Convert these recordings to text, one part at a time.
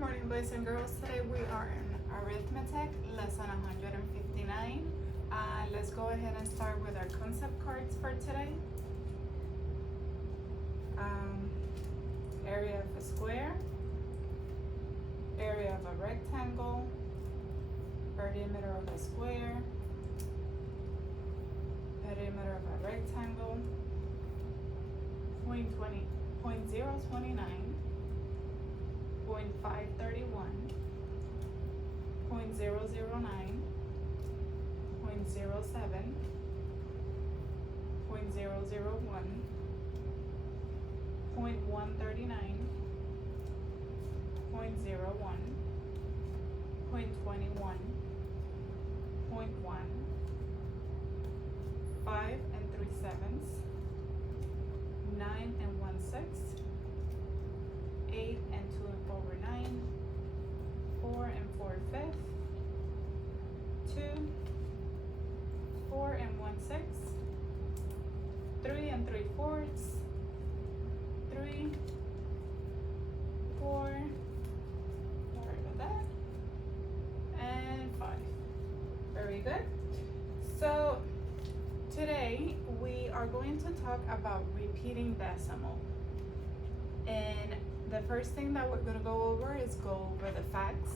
morning, boys and girls. Today we are in arithmetic, lesson 159. Let's go ahead and start with our concept cards for today. Area of a square, area of a rectangle, perimeter of a square, perimeter of a rectangle, point 029, 0.531, 0.009, 0.07, 0.001, 0.139, 0.01, 0.21, 0.1, 5 3/7, 9 1/6, 8 2/9, 4 4/5, 2, 4 1/6, 3 3/4, 3, 4, sorry about that, and 5. Very good. So today we are going to talk about repeating decimal. And the first thing that we're going to go over is go over the facts,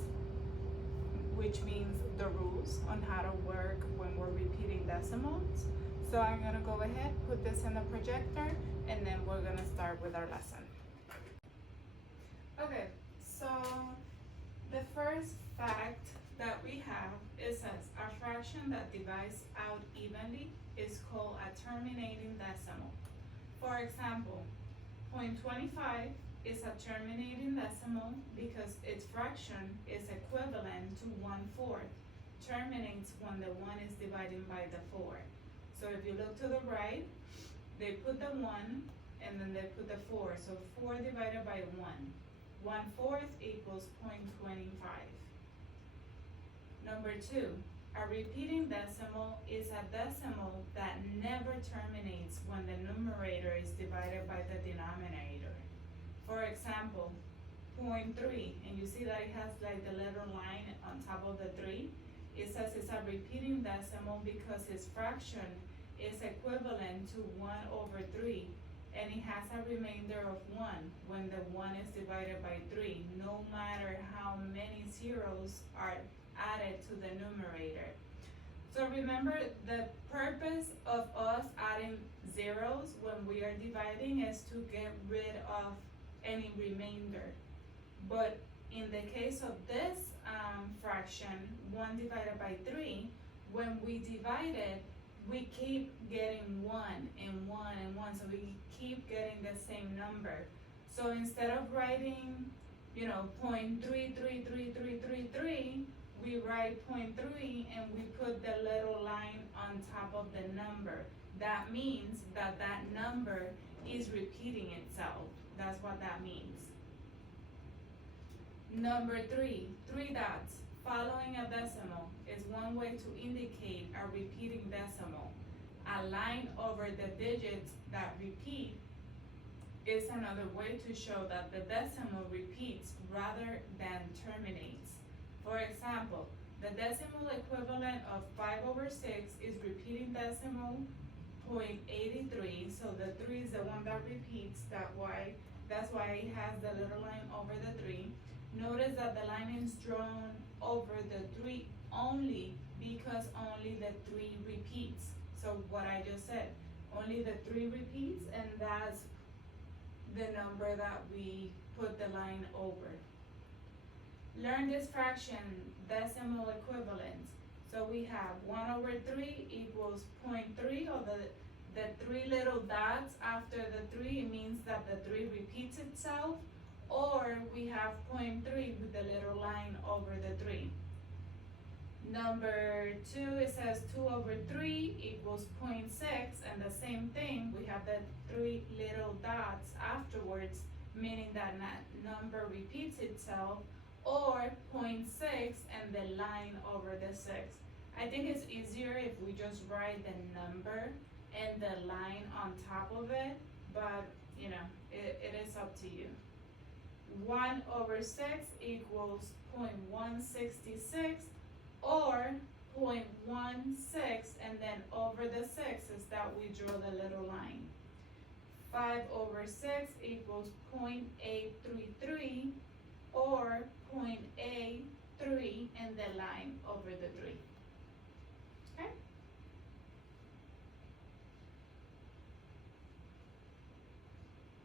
which means the rules on how to work when we're repeating decimals. So I'm going to go ahead, put this in the projector, and then we're going to start with our lesson. Okay, so the first fact that we have is says a fraction that divides out evenly is called a terminating decimal. For example, 0.25 is a terminating decimal because its fraction is equivalent to 1/4. Terminates when the 1 is divided by the 4. So if you look to the right, they put the 1 and then they put the 4. So 4 divided by 1. 1/4 equals 0.25. Number 2, a repeating decimal is a decimal that never terminates when the numerator is divided by the denominator. For example, 0.3, and you see that it has like the little line on top of the 3. It says it's a repeating decimal because its fraction is equivalent to 1/3, and it has a remainder of 1 when the 1 is divided by 3, no matter how many zeros are added to the numerator. So remember, the purpose of us adding zeros when we are dividing is to get rid of any remainder. But in the case of this fraction, 1 divided by 3, when we divide it, we keep getting 1 and 1 and 1, so we keep getting the same number. So instead of writing, 0.33333, we write 0.3 and we put the little line on top of the number. That means that that number is repeating itself. That's what that means. Number 3, 3 dots following a decimal is one way to indicate a repeating decimal. A line over the digits that repeat is another way to show that the decimal repeats rather than terminates. For example, the decimal equivalent of 5/6 is repeating decimal 0.83, so the 3 is the one that repeats. That's why it has the little line over the 3. Notice that the line is drawn over the 3 only because only the 3 repeats. So what I just said, only the 3 repeats, and that's the number that we put the line over. Learn this fraction decimal equivalence. So we have 1/3 equals 0.3, or the 3 little dots after the 3, it means that the 3 repeats itself, or we have 0.3 with the little line over the 3. Number 2, it says 2/3 equals 0.6, and the same thing, we have the 3 little dots afterwards, meaning that number repeats itself, or 0.6 and the line over the 6. I think it's easier if we just write the number and the line on top of it, but it is up to you. 1/6 equals 0.166, or 0.16, and then over the 6 is that we draw the little line. 5/6 equals 0.833, or 0.83, and the line over the 3. Okay?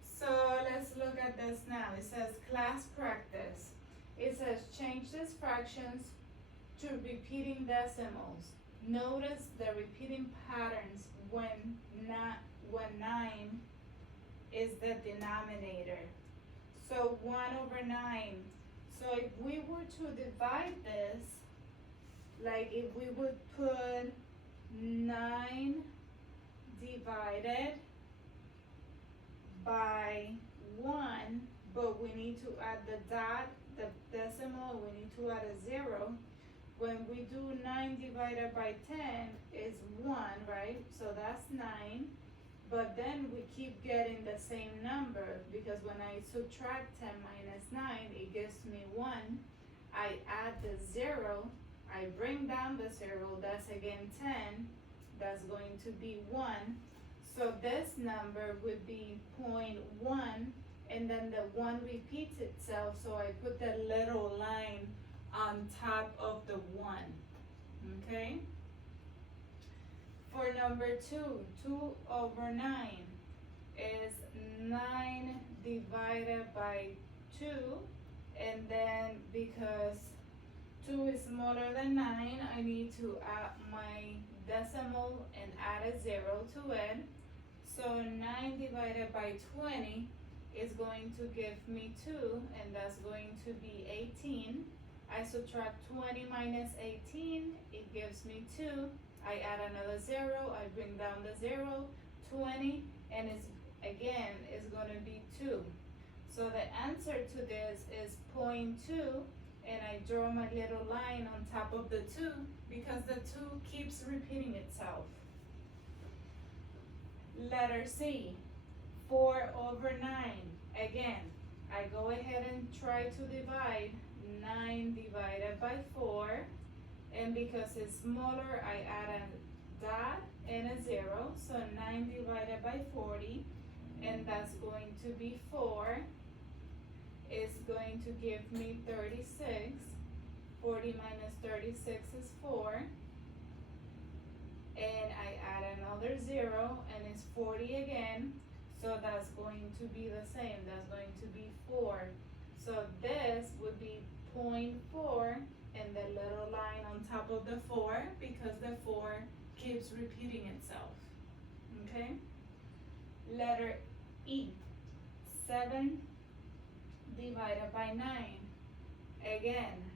So let's look at this now. It says class practice. It says change these fractions to repeating decimals. Notice the repeating patterns when 9 is the denominator. So 1/9. So if we were to divide this, like if we would put 9 divided by 1, but we need to add the dot, the decimal, we need to add a 0. When we do 9 divided by 10 is 1, right? So that's 9. But then we keep getting the same number, because when I subtract 10 minus 9, it gives me 1. I add the 0, I bring down the 0, that's again 10, that's going to be 1. So this number would be 0.1, and then the 1 repeats itself, so I put the little line on top of the 1, okay? For number 2, 2/9 is 9 divided by 2, and then because 2 is smaller than 9, I need to add my decimal and add a 0 to it. So 9 divided by 20 is going to give me 2, and that's going to be 18. I subtract 20 minus 18, it gives me 2. I add another 0, I bring down the 0, 20, and it's again is going to be 2. So the answer to this is 0.2, and I draw my little line on top of the 2 because the 2 keeps repeating itself. Letter C, 4/9. Again, I go ahead and try to divide 9 divided by 4, and because it's smaller, I add a dot and a 0, so 9 divided by 40, and that's going to be 4, is going to give me 36. 40 minus 36 is 4, and I add another 0, and it's 40 again, so that's going to be the same, that's going to be 4. So this would be 0.4, and the little line on top of the 4, because the 4 keeps repeating itself, okay? Letter E, 7 divided by 9. Again,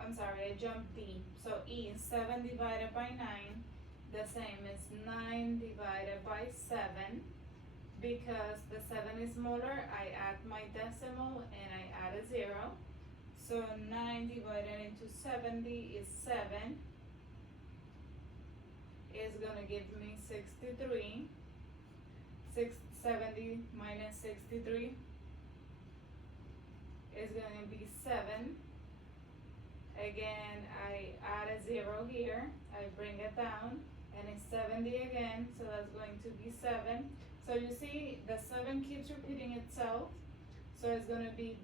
I'm sorry, I jumped D. So E, 7 divided by 9, the same as 9 divided by 7. Because the 7 is smaller, I add my decimal and I add a 0. So 9 divided into 70 is 7. Is gonna give me 63. 70 minus 63 is gonna be 7. Again, I add a 0 here, I bring it down, and it's 70 again, so that's going to be 7. So you see, the 7 keeps repeating itself, so it's gonna be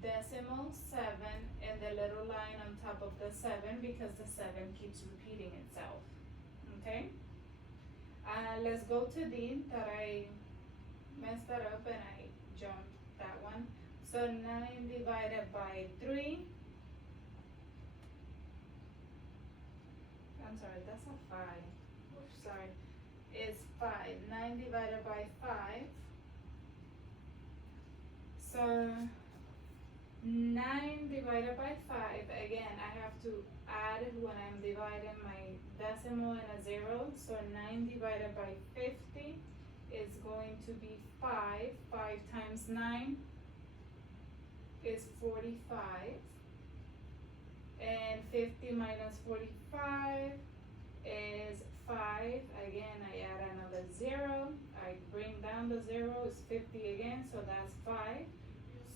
decimal 7 and the little line on top of the 7 because the 7 keeps repeating itself, okay? Let's go to D, that I messed that up and I jumped that one. So 9 divided by 3, I'm sorry, that's a 5, oops, sorry, is 5, 9 divided by 5, so 9 divided by 5, again, I have to add when I'm dividing my decimal and a 0, so 9 divided by 50 is going to be 5, 5 times 9 is 45, and 50 minus 45 is 5, again I add another 0, I bring down the 0, it's 50 again, so that's 5.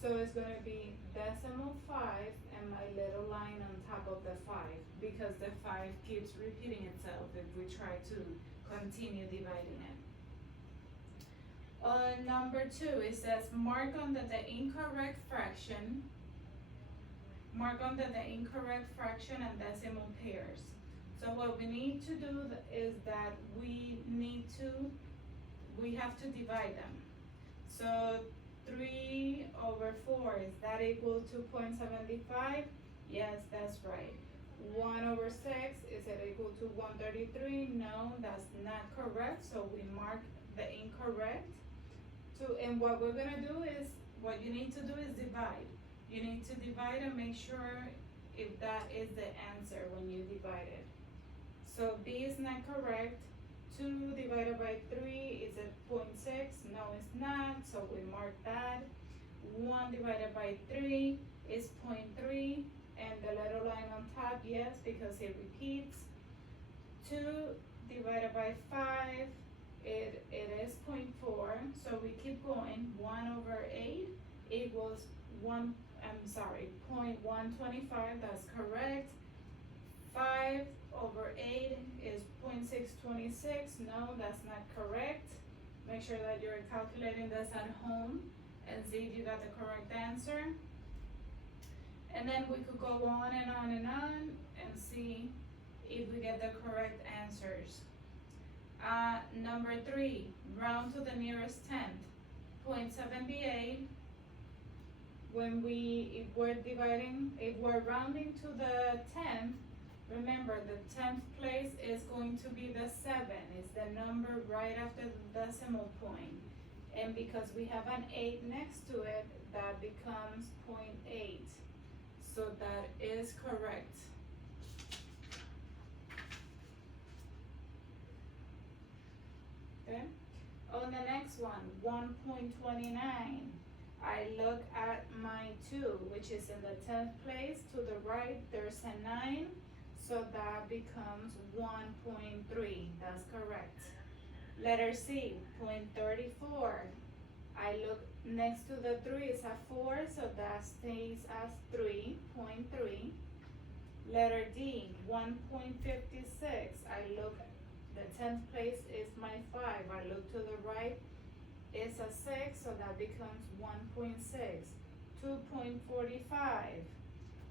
So it's gonna be decimal 5 and my little line on top of the 5, because the 5 keeps repeating itself if we try to continue dividing it. On number 2, it says mark under the incorrect fraction and decimal pairs. So what we need to do is that we have to divide them. So 3/4, is that equal to 0.75? Yes, that's right. 1/6, is it equal to 133? No, that's not correct, so we mark the incorrect. And what we're gonna do is, what you need to do is divide. You need to divide and make sure if that is the answer when you divide it. So B is not correct. 2 divided by 3 is at 0.6. No, it's not, so we mark that. 1 divided by 3 is 0.3, and the little line on top, yes, because it repeats. 2 divided by 5, it is 0.4, so we keep going. 1/8 equals 0.125, that's correct. 5/8 is 0.626, no, that's not correct. Make sure that you're calculating this at home and see if you got the correct answer. And then we could go on and on and on and see if we get the correct answers. Number 3, round to the nearest tenth. 0.78. If we're rounding to the 10th, remember the 10th place is going to be the 7. It's the number right after the decimal point. And because we have an 8 next to it, that becomes 0.8. So that is correct. Okay. On the next one, 1.29. I look at my 2, which is in the 10th place. To the right, there's a 9, so that becomes 1.3. That's correct. Letter C, 0.34. I look next to the 3 is a 4, so that stays as 3.3. Letter D, 1.56. I look, the 10th place is my 5. I look to the right, it's a 6, so that becomes 1.6. 2.45.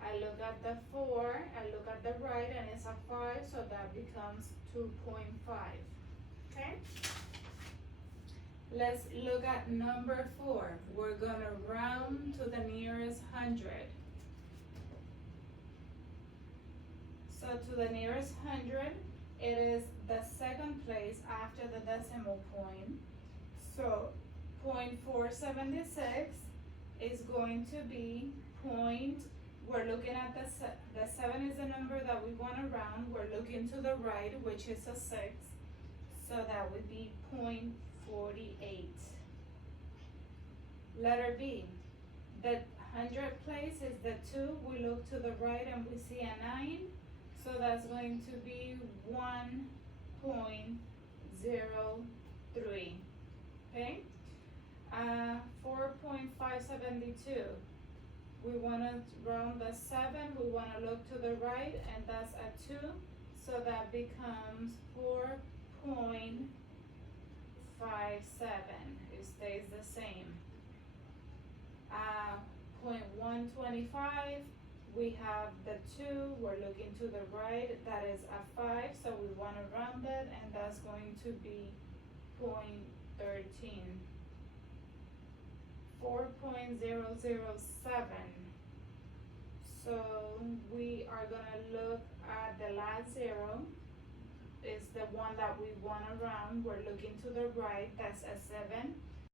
I look at the 4, I look at the right, and it's a 5, so that becomes 2.5. Okay? Let's look at number 4. We're gonna round to the nearest 100. So to the nearest 100, it is the second place after the decimal point. So 0.476 is going to be we're looking at the 7 is the number that we want to round. We're looking to the right, which is a 6. So that would be 0.48. Letter B, the 100th place is the 2. We look to the right and we see a 9. So that's going to be 1.03. Okay? 4.572. We want to round the 7. We want to look to the right, and that's a 2. So that becomes 4.57. It stays the same. 0.125. We have the 2. We're looking to the right. That is a 5. So we want to round it, and that's going to be 0.13. 4.007. So we are gonna look at the last 0. It's the one that we want to round. We're looking to the right. That's a 7.